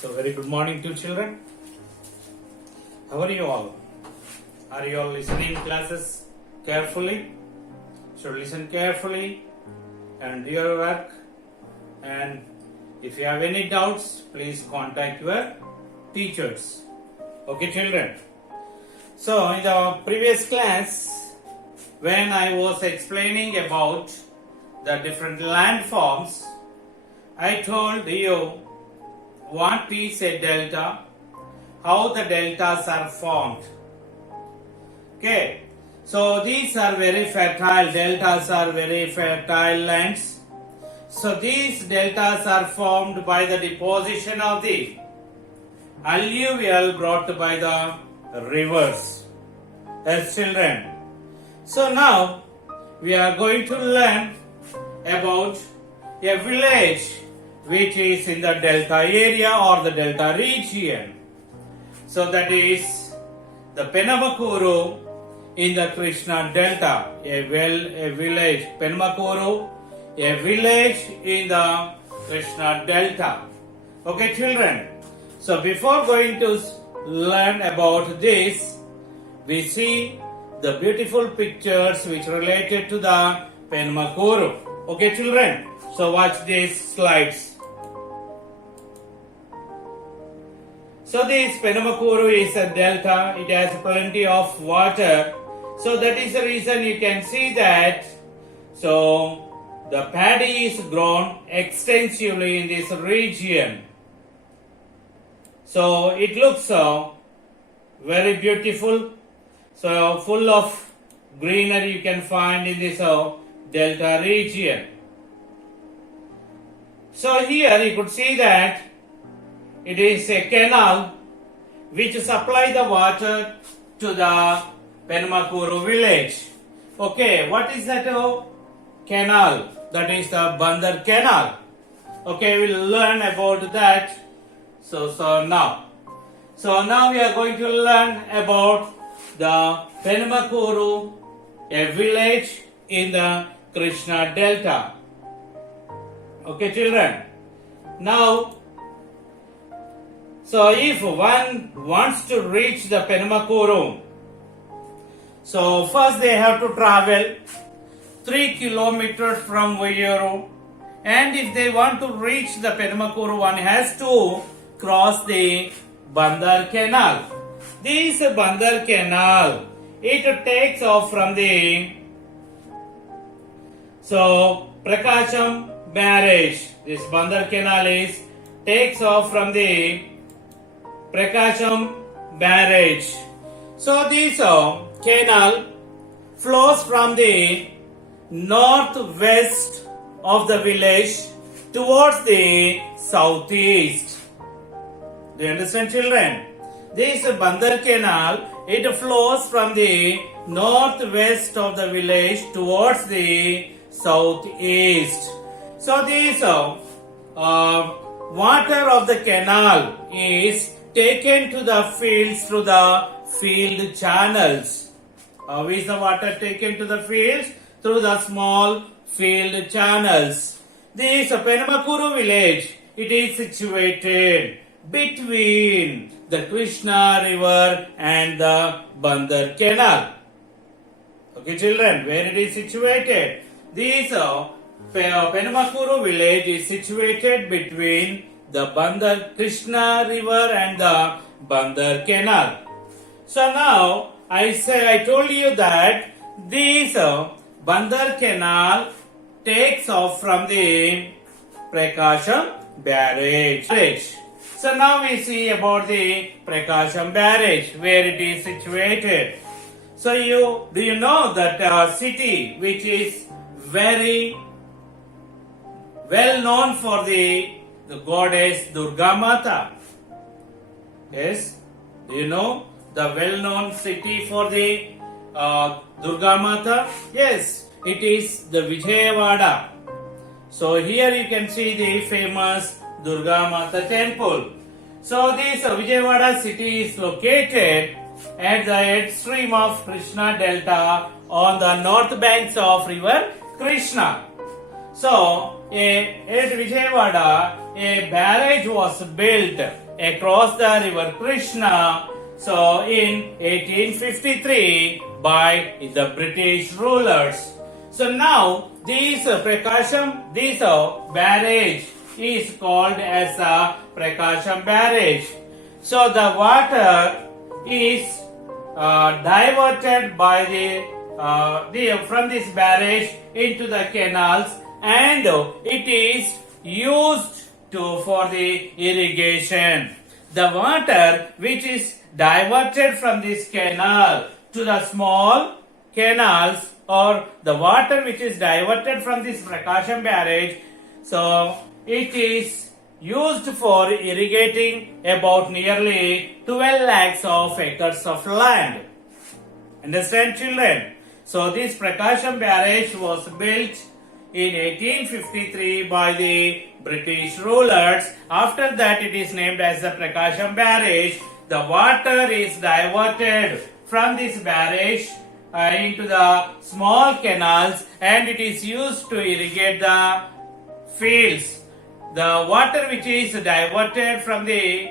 So, very good morning to children. How are you all? Are you all listening classes carefully? So, listen carefully and do your work. And if you have any doubts, please contact your teachers. Okay, children. So, in the previous class, when I was explaining about the different landforms, I told you what is a delta, how the deltas are formed. Okay, so these are very fertile, deltas are very fertile lands. So these deltas are formed by the deposition of the alluvial brought by the rivers. As children. So now we are going to learn about a village which is in the delta area or the delta region. So that is the Penamakuru in the Krishna Delta, a village, Penamakuru, a village in the Krishna Delta. Okay, children. So before going to learn about this, we see the beautiful pictures which related to the Penamakuru. Okay, children. So watch these slides. So this Penamakuru is a delta, it has plenty of water. So that is the reason you can see that. So the paddy is grown extensively in this region. So it looks very beautiful. So full of greenery you can find in this delta region. So here you could see that it is a canal which supply the water to the Penamakuru village. Okay, what is that canal? That is the Bandar Canal. Okay, we'll learn about that. So now we are going to learn about the Penamakuru, a village in the Krishna Delta. Okay, children. Now, so if one wants to reach the Penamakuru, so first they have to travel 3 kilometers from Vayuru, and if they want to reach the Penamakuru, one has to cross the Bandar Canal. This Bandar Canal, it takes off from the Prakasham barrage. This Bandar Canal takes off from the Prakasham barrage. So this canal flows from the northwest of the village towards the southeast. Do you understand, children? This Bandar Canal, it flows from the northwest of the village towards the southeast. So this water of the canal is taken to the fields through the field channels. How is the water taken to the fields? Through the small field channels. This Penamakuru village, it is situated between the Krishna river and the Bandar Canal. Okay, children, where it is situated? This Penamakuru village is situated between the Bandar Krishna river and the Bandar Canal. So now I told you that this Bandar Canal takes off from the Prakasham barrage. So now we see about the Prakasham barrage, where it is situated. So do you know that city which is very well known for the goddess Durga Mata? Yes, do you know the well known city for the Durga Mata? Yes, it is the Vijayawada. So here you can see the famous Durga Mata temple. So this Vijayawada city is located at the headstream of Krishna Delta on the north banks of river Krishna. So, at Vijayawada, a barrage was built across the river Krishna. So in 1853 by the British rulers. So now this barrage is called as a Prakasham barrage. So the water is diverted by from this barrage into the canals, and it is used for the irrigation. The water which is diverted from this canal to the small canals, or the water which is diverted from this Prakasham barrage, so it is used for irrigating about nearly 12 lakhs of acres of land. Understand, children? So this Prakasham barrage was built in 1853 by the British rulers. After that it is named as the Prakasham barrage. The water is diverted from this barrage into the small canals, and it is used to irrigate the fields. The water which is diverted from the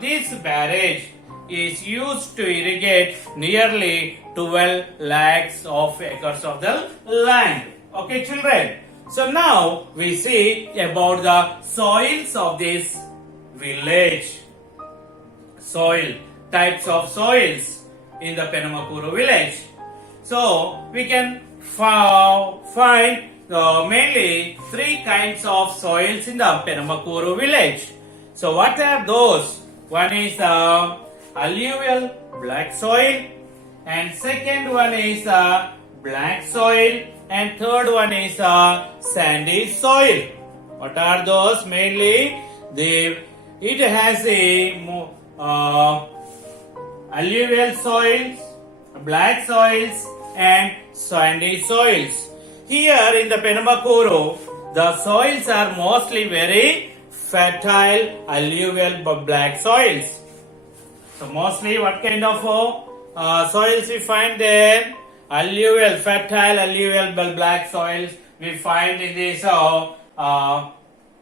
this barrage is used to irrigate nearly 12 lakhs of acres of the land. Okay, children. So now we see about the soils of this village. Soil, types of soils in the Penamakuru village. So we can find mainly three kinds of soils in the Penamakuru village. So what are those? One is alluvial black soil, and second one is black soil, and third one is sandy soil. What are those? Mainly it has a alluvial soils, black soils, and sandy soils. Here in the Penamakuru, the soils are mostly very fertile alluvial black soils. So mostly what kind of soils we find there? Alluvial, fertile alluvial black soils we find in this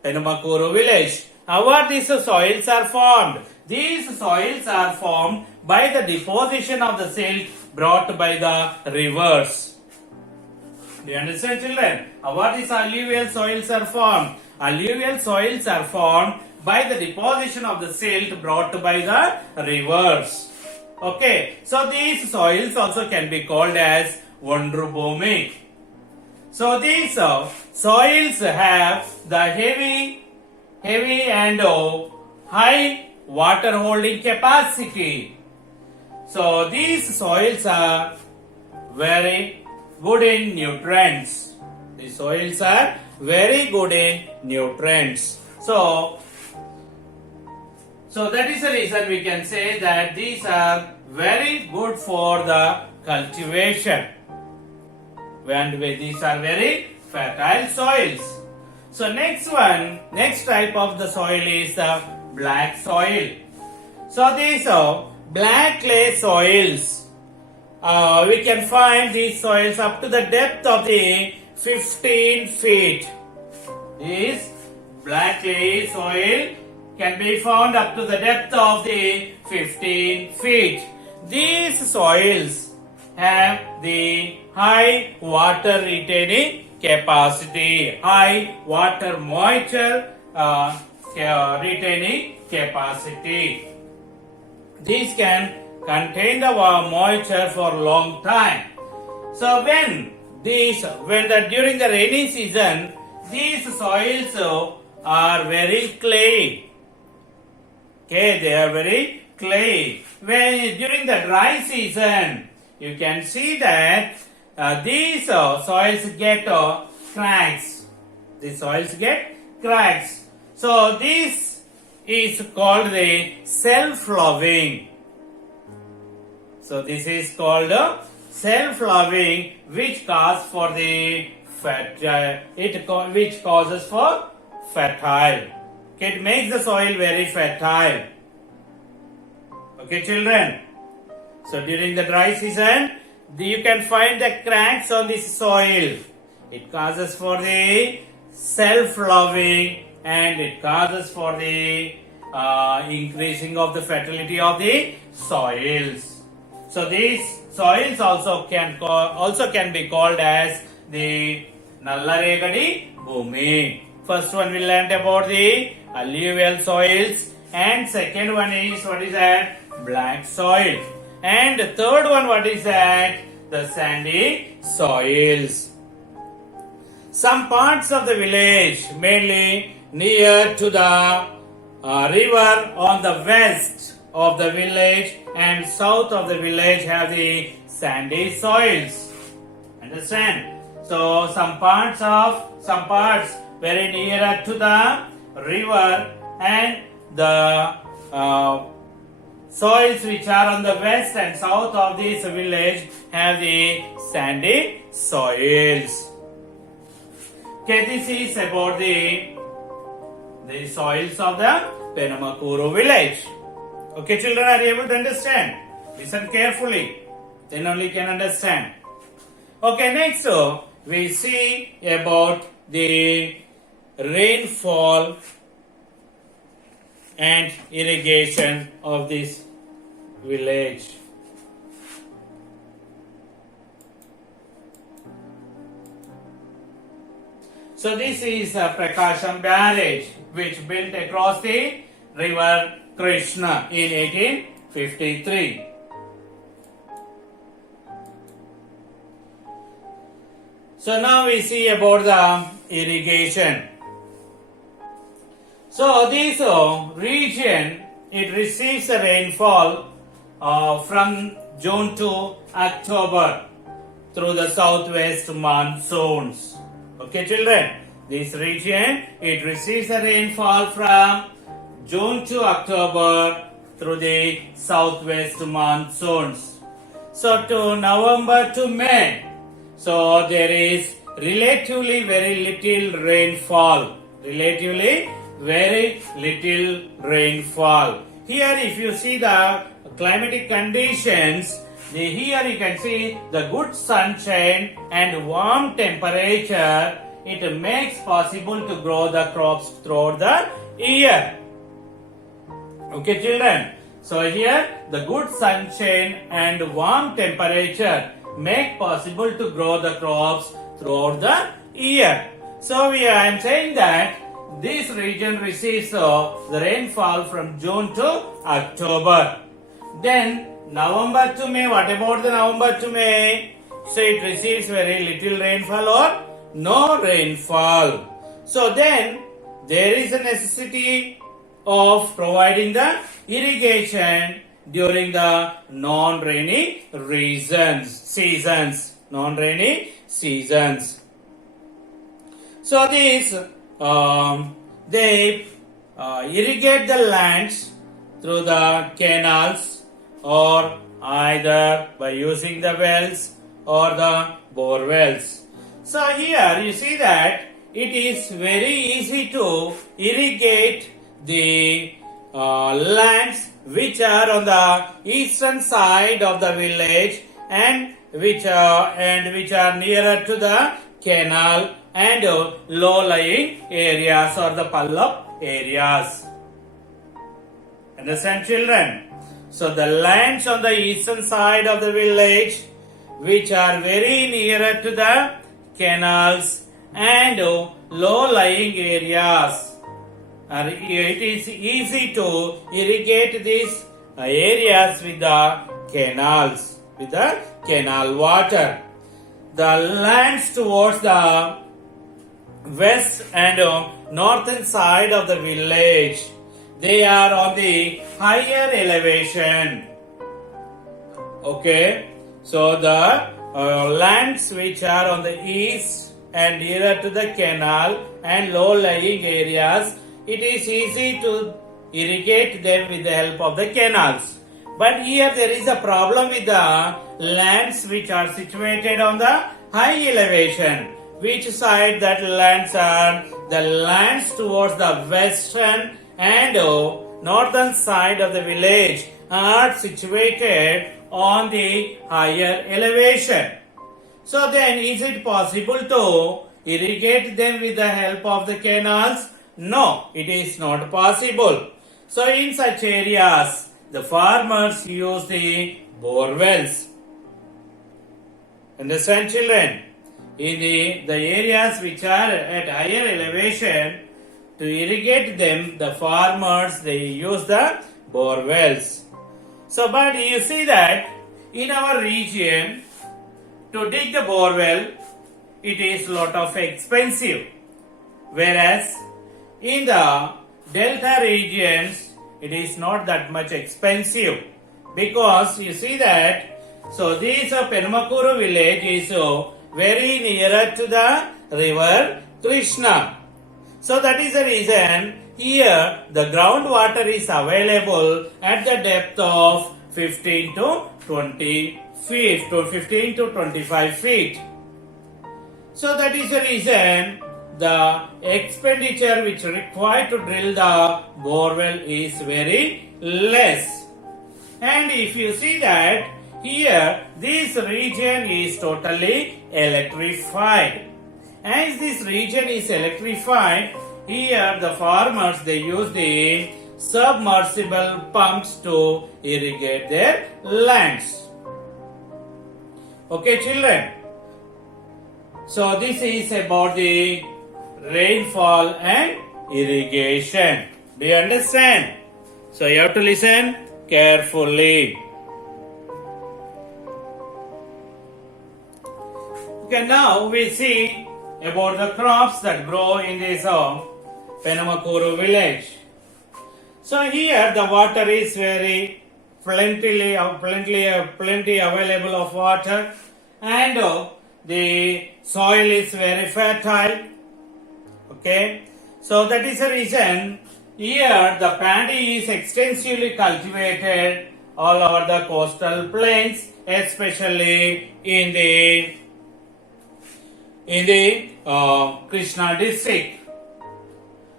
Penamakuru village. How are these soils are formed? These soils are formed by the deposition of the silt brought by the rivers. Do you understand, children? How are these alluvial soils are formed? Alluvial soils are formed by the deposition of the silt brought by the rivers. Okay, so these soils also can be called as Vandrubhumi. So these soils have the heavy and high water holding capacity. So these soils are very good in nutrients. The soils are very good in nutrients. So that is the reason we can say that these are very good for the cultivation. And these are very fertile soils. So next type of the soil is the black soil. So these are black clay soils. We can find these soils up to the depth of the 15 feet. This black clay soil can be found up to the depth of the 15 feet. These soils have the high water retaining capacity, high water moisture retaining capacity. These can contain the moisture for a long time. So during the rainy season, these soils are very clayey. Okay, they are very clayey. When during the dry season, you can see that these soils get cracks. The soils get cracks. So this is called the self-loving. So this is called self-loving, which causes for the which causes for fertile. Okay, it makes the soil very fertile. Okay, children. So during the dry season, you can find the cracks on this soil. It causes for the self-loving, and it causes for the increasing of the fertility of the soils. So these soils also can be called as the Nallaregadi Bhumi. First one we learnt about the alluvial soils, and second one is what is that? Black soil. And the third one, what is that? The sandy soils. Some parts of the village, mainly near to the river on the west of the village and south of the village, have the sandy soils. Understand? So some parts very nearer to the river, and the soils which are on the west and south of this village have the sandy soils. Okay, this is about the soils of the Penamakuru village. Okay, children, are you able to understand? Listen carefully, then only can understand. Okay, next we see about the rainfall and irrigation of this village. So this is Prakasham barrage, which built across the river Krishna in 1853. So now we see about the irrigation. So this region, it receives a rainfall from June to October through the southwest monsoons. Okay, children, this region, it receives a rainfall from June to October through the southwest monsoons. So to November to May, so there is relatively very little rainfall. Relatively very little rainfall. Here if you see the climatic conditions, here you can see the good sunshine and warm temperature. It makes possible to grow the crops throughout the year. Okay, children. So here the good sunshine and warm temperature make possible to grow the crops throughout the year. So I am saying that this region receives the rainfall from June to October. Then November to May, what about the November to May? So it receives very little rainfall or no rainfall. So then there is a necessity of providing the irrigation during the non-rainy seasons. Non-rainy seasons. So these they irrigate the lands through the canals or either by using the wells or the bore wells. So here you see that it is very easy to irrigate the lands which are on the eastern side of the village and which are nearer to the canal and low-lying areas or the pallab areas. Understand, children? So the lands on the eastern side of the village which are very nearer to the canals and low-lying areas, it is easy to irrigate these areas with the canals, with the canal water. The lands towards the west and northern side of the village, they are on the higher elevation. Okay, so the lands which are on the east and nearer to the canal and low-lying areas, it is easy to irrigate them with the help of the canals. But here there is a problem with the lands which are situated on the high elevation. Which side that lands are? The lands towards the western and northern side of the village are situated on the higher elevation. So then is it possible to irrigate them with the help of the canals? No, it is not possible. So in such areas, the farmers use the bore wells. Understand, children? In the areas which are at higher elevation, to irrigate them, the farmers they use the bore wells. So, but you see that in our region, to dig the bore well, it is lot of expensive. Whereas in the delta regions, it is not that much expensive, because you see that. So this Penumakuru village is very nearer to the river Krishna. So that is the reason here the groundwater is available at the depth of 15 to 20 feet, to 15 to 25 feet. So that is the reason the expenditure which required to drill the borewell is very less. And if you see that here this region is totally electrified. As this region is electrified, here the farmers they use the submersible pumps to irrigate their lands. Okay, children. So this is about the rainfall and irrigation. Do you understand? So you have to listen carefully. Okay, now we see about the crops that grow in this Penumakuru village. So here the water is very plenty available of water, and the soil is very fertile. Okay, so that is the reason here the paddy is extensively cultivated all over the coastal plains, especially in the Krishna district.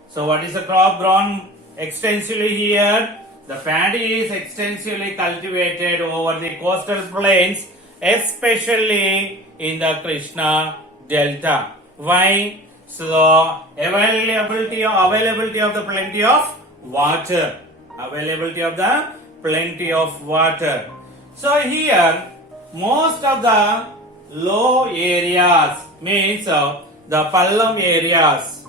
So what is the crop grown extensively here? The paddy is extensively cultivated over the coastal plains, especially in the Krishna delta. Why? So availability of the plenty of water. Availability of the plenty of water. So here most of the low areas means the Pallam areas.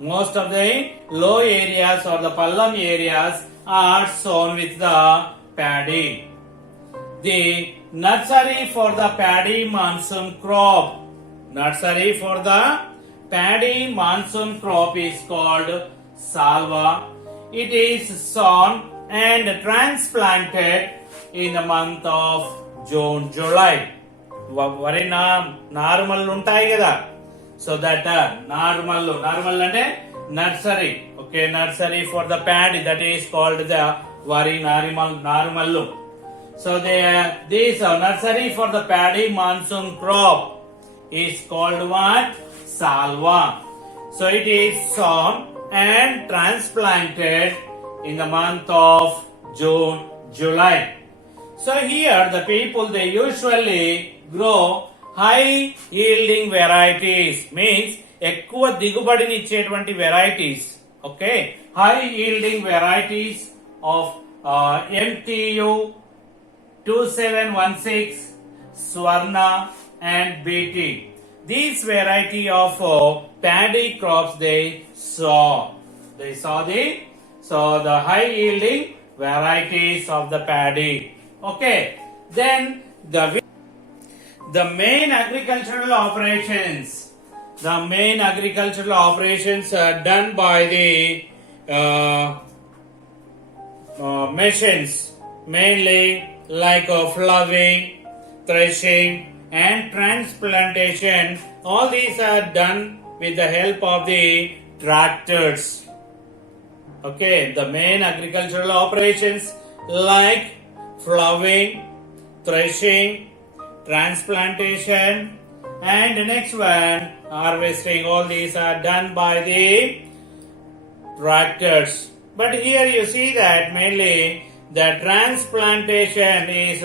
Most of the low areas or the Pallam areas are sown with the paddy. The nursery for the paddy monsoon crop. Nursery for the paddy monsoon crop is called salva. It is sown and transplanted in the month of June, July. వరి నార్మల్ ఉంటాయి కదా, so that నార్మల్ అంటే nursery. Okay, nursery for the paddy that is called the వరి నార్మల్. So this nursery for the paddy monsoon crop is called what? Salva. So it is sown and transplanted in the month of June, July. So here the people they usually grow high yielding varieties, means ఎక్కువ దిగుబడిని ఇచ్చేటువంటి varieties. Okay, high yielding varieties of MTU 2716, Swarna and BT. These variety of paddy crops they saw the high yielding varieties of the paddy. Okay, then the main agricultural operations. The main agricultural operations are done by the machines, mainly like ploughing, threshing and transplantation. All these are done with the help of the tractors. Okay, the main agricultural operations like ploughing, threshing, transplantation and the next one harvesting, all these are done by the tractors. But here you see that mainly the transplantation is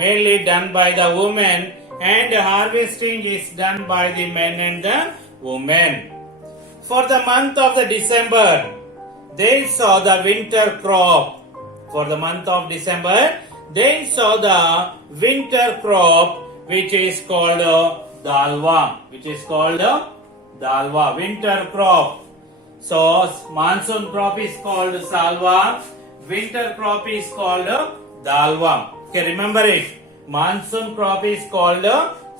mainly done by the women, and harvesting is done by the men and the women. For the month of the December, they saw the winter crop. For the month of December, they saw the winter crop which is called dalwa. Which is called dalwa, winter crop. So, monsoon crop is called salwa, winter crop is called dalwa. Okay, remember it. Monsoon crop is called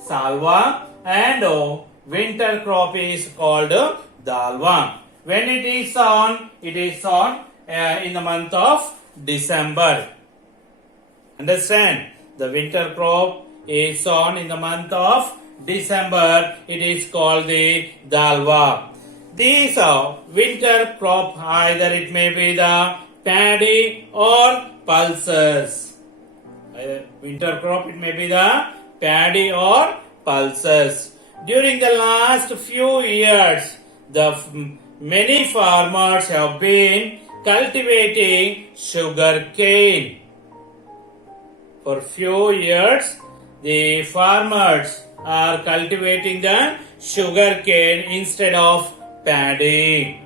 salwa and winter crop is called dalwa. When it is sown in the month of December. Understand? The winter crop is sown in the month of December. It is called the dalwa. These are winter crop, either it may be the paddy or pulses. Winter crop, it may be the paddy or pulses. During the last few years, many farmers have been cultivating sugar cane. For few years, the farmers are cultivating the sugar cane instead of paddy.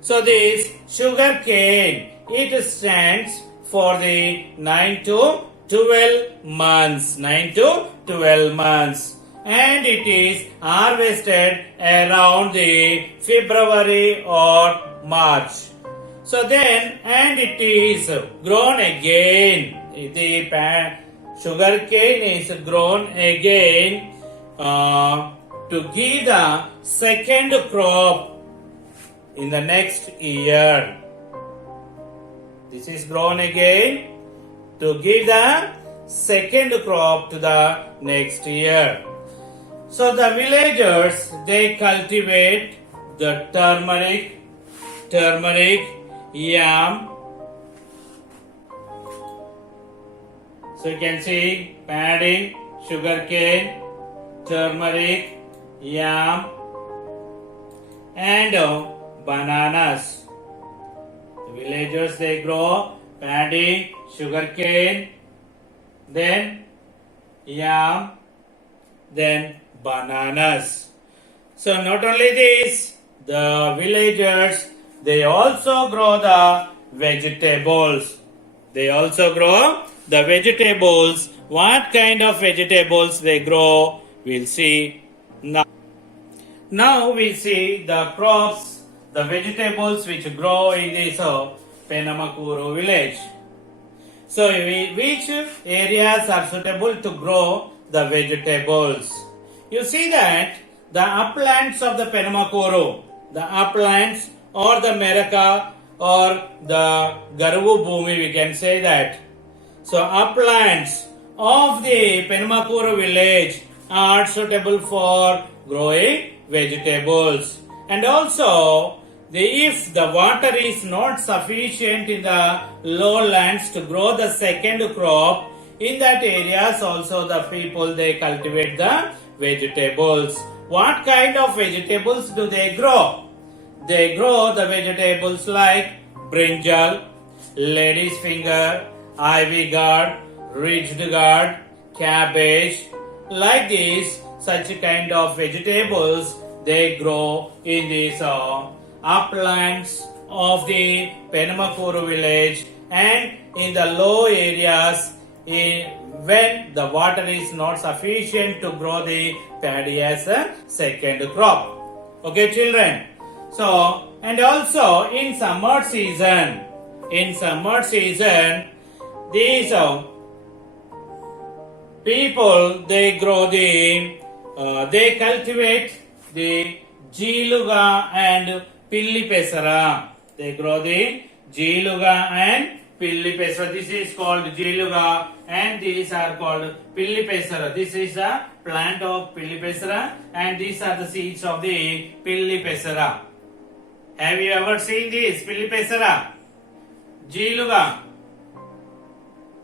So this sugar cane, it stands for the 9 to 12 months. 9 to 12 months. And it is harvested around the February or March. So then, and it is grown again. The sugar cane is grown again to give the second crop in the next year. This is grown again to give the second crop to the next year. So the villagers, they cultivate the turmeric, yam. So you can see paddy, sugarcane, turmeric, yam, and bananas. The villagers, they grow paddy, sugarcane, then yam, then bananas. So not only this, the villagers, they also grow the vegetables. They also grow the vegetables. What kind of vegetables they grow, we'll see now. Now we see the crops, the vegetables which grow in this Penamakuru village. So which areas are suitable to grow the vegetables? You see that the uplands of the Penamakuru, the uplands or the Meraka or the Garuvu Bhumi, we can say that. So uplands of the Penamakuru village are suitable for growing vegetables. And also, if the water is not sufficient in the lowlands to grow the second crop, in that areas also the people, they cultivate the vegetables. What kind of vegetables do they grow? They grow the vegetables like brinjal, lady's finger, ivy gourd, ridged gourd, cabbage. Like this, such kind of vegetables they grow in these uplands of the Penamakuru village and in the low areas when the water is not sufficient to grow the paddy as a second crop. Okay, children. So, and also in summer season, these people, they grow they cultivate the Jiluga and Pilli Pesara. They grow the Jiluga and Pilli Pesara. This is called Jiluga and these are called Pilli Pesara. This is a plant of Pilli Pesara and these are the seeds of the Pilli Pesara. Have you ever seen this Pilli Pesara? Jiluga.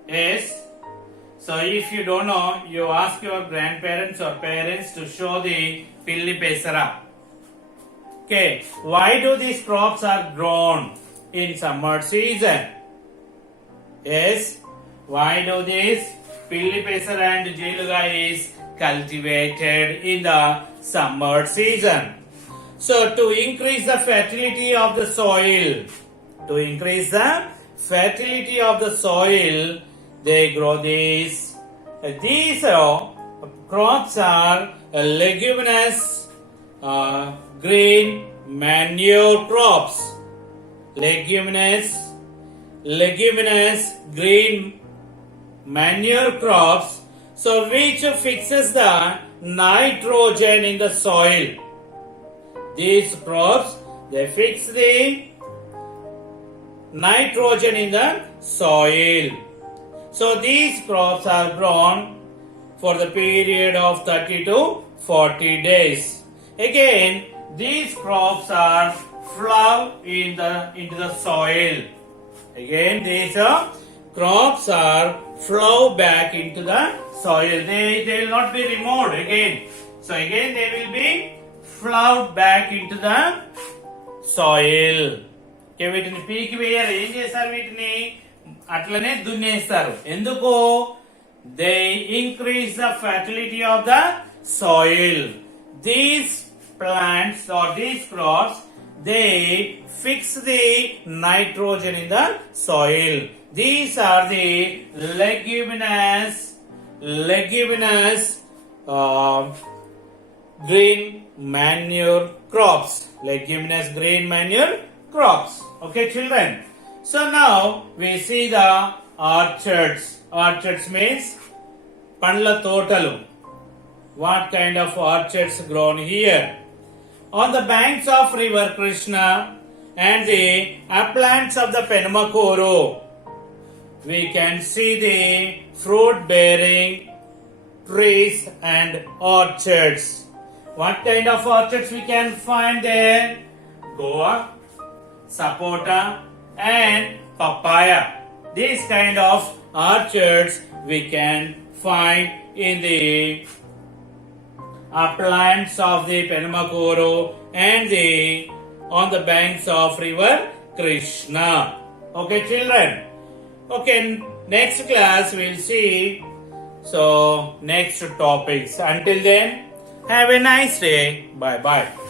Yes. So if you don't know, you ask your grandparents or parents to show the Pilli Pesara. Okay, why do these crops are grown in summer season? Yes, why do this Pilli Pesara and Jiluga is cultivated in the summer season? So to increase the fertility of the soil, To increase the fertility of the soil, they grow these. These crops are leguminous green manure crops. Leguminous green manure crops, so which fixes the nitrogen in the soil. These crops, they fix the nitrogen in the soil. So these crops are grown for the period of 30 to 40 days. Again, these crops are ploughed into the soil. Again, these crops are ploughed back into the soil. They will not be removed again. So again, they will be ploughed back into the soil. Okay, వీటిని పీకి వేయరు. ఏం చేస్తారు? వీటిని అట్లనే దున్నేస్తారు. ఎందుకు? They increase the fertility of the soil. These plants or these crops, they fix the nitrogen in the soil. These are the leguminous green manure crops. Leguminous green manure crops. Okay, children. So now we see the orchards. Orchards means pandla totalu. What kind of orchards grown here? On the banks of river Krishna and the uplands of the Penamakuru, we can see the fruit bearing trees and orchards. What kind of orchards we can find there? Goa, sapota and papaya. These kind of orchards we can find in the uplands of the Penamakuru and on the banks of river Krishna. Okay, children. Okay, next class we'll see next topics. Until then, have a nice day. Bye bye.